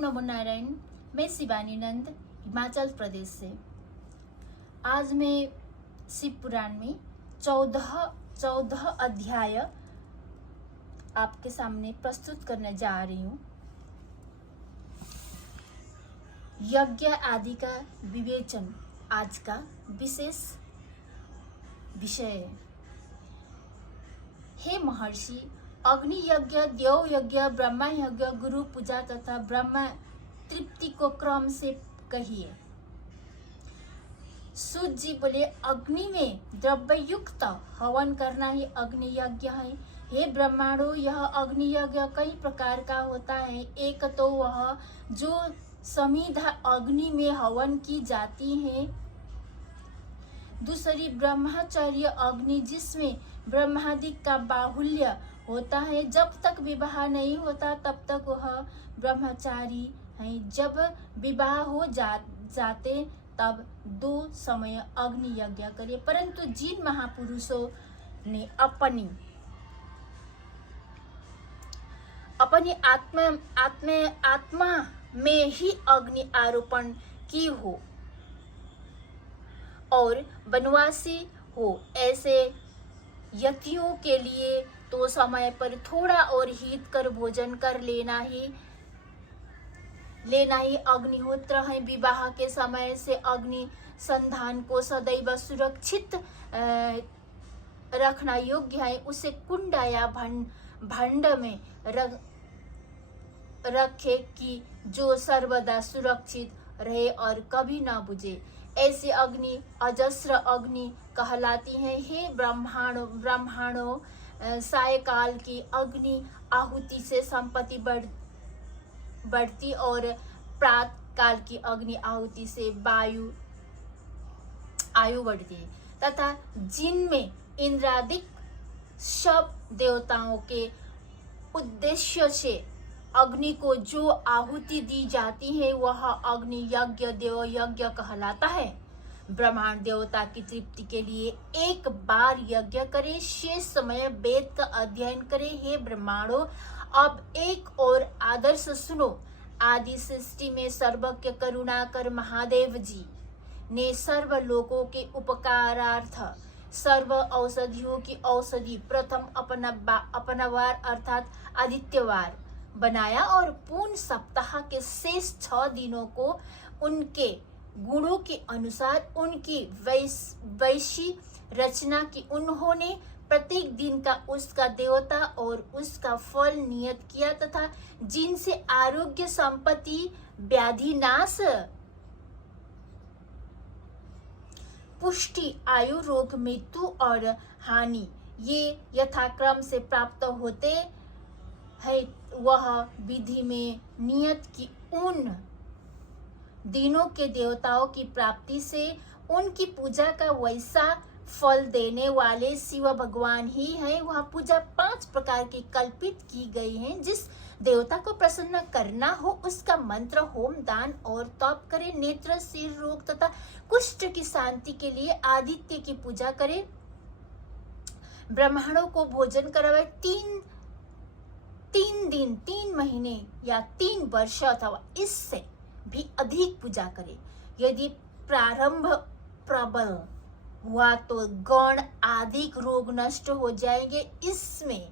नमो नारायण। मैं शिवानी नंद हिमाचल प्रदेश से। आज मैं शिव पुराण में 14 अध्याय आपके सामने प्रस्तुत करने जा रही हूँ। यज्ञ आदि का विवेचन आज का विशेष विषय है। हे महर्षि, अग्नि यज्ञ, देव यज्ञ, ब्रह्मा यज्ञ, गुरु पूजा तथा ब्रह्म तृप्ति को क्रम से कहिए। सूत जी बोले, अग्नि में द्रव्य युक्त हवन करना ही अग्नि यज्ञ है। हे ब्रह्मांडों, यह अग्नि यज्ञ कई प्रकार का होता है। एक तो वह जो समिधा अग्नि में हवन की जाती है, दूसरी ब्रह्मचर्य अग्नि जिसमें ब्रह्मादि का बाहुल्य होता है। जब तक विवाह नहीं होता तब तक वह ब्रह्मचारी है। जब विवाह हो जाते तब 2 समय अग्नि यज्ञ करे। परंतु जिन महापुरुषों ने अपनी आत्मा में ही अग्नि आरोपण की हो और वनवासी हो, ऐसे यतियों के लिए तो समय पर थोड़ा और हित कर भोजन कर लेना ही अग्निहोत्र है। विवाह के समय से अग्नि संधान को सदैव सुरक्षित रखना योग्य है। उसे कुंड या भांड में रखे कि जो सर्वदा सुरक्षित रहे और कभी न बुझे। ऐसी अग्नि अजस्र अग्नि कहलाती है। हे ब्राह्मणों, सायकाल की अग्नि आहुति से संपत्ति बढ़ती और प्रात काल की अग्नि आहुति से आयु बढ़ती है तथा जिनमें इंद्रादिक सब देवताओं के उद्देश्य से अग्नि को जो आहुति दी जाती है वह अग्नि यज्ञ देव यज्ञ कहलाता है। ब्रह्मांड देवता की तृप्ति के लिए एक बार यज्ञ करे, शेष समय वेद का अध्ययन करे। हे ब्रह्मांडों, अब एक और आदर्श सुनो। आदि सृष्टि में सर्वज्ञ करुणाकर महादेव जी ने सर्व लोगों के उपकारार्थ सर्व औषधियों की औषधि प्रथम अपनवार अर्थात आदित्यवार बनाया और पूर्ण सप्ताह के शेष 6 दिनों को उनके गुणों के अनुसार उनकी वैशी रचना की। उन्होंने प्रत्येक दिन का उसका देवता और उसका फल नियत किया तथा जिनसे आरोग्य, संपत्ति, व्याधि नाश, पुष्टि, आयु, रोग, मृत्यु और हानि ये यथाक्रम से प्राप्त होते है, वह विधि में नियत की उन दिनों के देवताओं की प्राप्ति से उनकी पूजा का वैसा फल देने वाले शिव भगवान ही है। वह पूजा 5 प्रकार की कल्पित की गई है। जिस देवता को प्रसन्न करना हो उसका मंत्र, होम, दान और तप करे। नेत्र, सिर रोग तथा कुष्ठ की शांति के लिए आदित्य की पूजा करे। ब्राह्मणों को भोजन करावे। 3 दिन, 3 महीने या 3 वर्ष अथवा इससे भी अधिक पूजा करे। यदि प्रारंभ प्रबल हुआ तो गण आदि रोग नष्ट हो जाएंगे, इसमें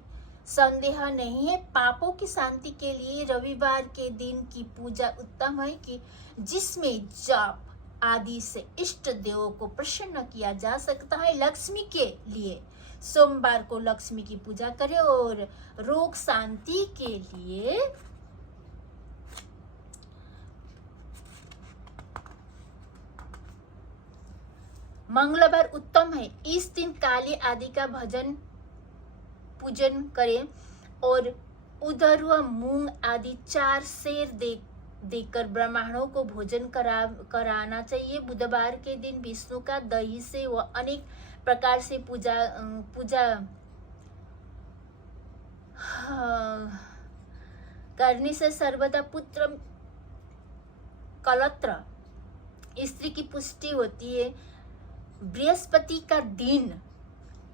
संदेह नहीं है। पापों की शांति के लिए रविवार के दिन की पूजा उत्तम है कि जिसमें जप आदि से इष्ट देवों को प्रसन्न किया जा सकता है। लक्ष्मी के लिए सोमवार को लक्ष्मी की पूजा करें और रोग शांति के लिए मंगलवार उत्तम है। इस दिन काली आदि का पूजन करें और उधर व मूंग आदि 4 शेर देकर ब्राह्मणों को भोजन कराना चाहिए। बुधवार के दिन विष्णु का दही से व अनेक प्रकार से पूजा करने से सर्वदा पुत्र कलत्र स्त्री की पुष्टि होती है। बृहस्पति का दिन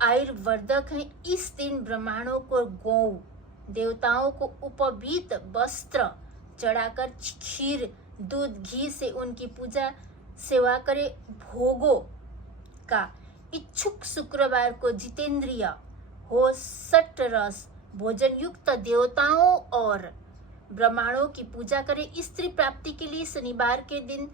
आयुर्वर्धक है। इस दिन ब्राह्मणों को गौ देवताओं को उपवीत वस्त्र चढ़ाकर खीर दूध घी से उनकी पूजा सेवा करे। भोगों का इच्छुक शुक्रवार को जितेंद्रिय हो सट रस भोजन युक्त देवताओं और ब्राह्मणों की पूजा करे। स्त्री प्राप्ति के लिए शनिवार के दिन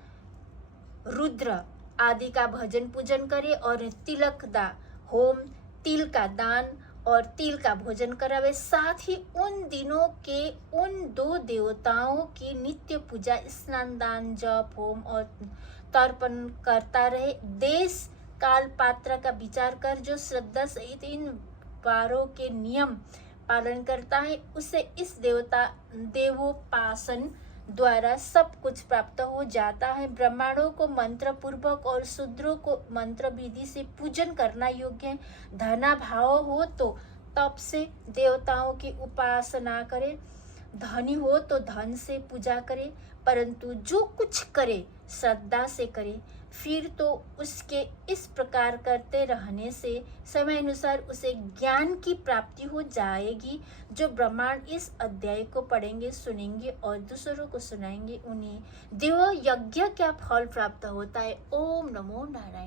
रुद्र आदि का भजन पूजन करे और तिलक दा होम तिल का दान और तिल का भोजन करावे। साथ ही उन दिनों के उन दो देवताओं की नित्य पूजा स्नान दान जप होम और तर्पण करता रहे। देश काल पात्र का विचार कर जो श्रद्धा सहित इन वारों के नियम पालन करता है उसे इस देवोपासन द्वारा सब कुछ प्राप्त हो जाता है। ब्राह्मणों को मंत्र पूर्वक और शूद्रों को मंत्र विधि से पूजन करना योग्य है। धना भाव हो तो तप से देवताओं की उपासना करे, धनी हो तो धन से पूजा करे, परंतु जो कुछ करे श्रद्धा से करे। फिर तो उसके इस प्रकार करते रहने से समय अनुसार उसे ज्ञान की प्राप्ति हो जाएगी। जो ब्राह्मण इस अध्याय को पढ़ेंगे सुनेंगे और दूसरों को सुनाएंगे उन्हें देव यज्ञ का फल प्राप्त होता है। ओम नमो नारायण।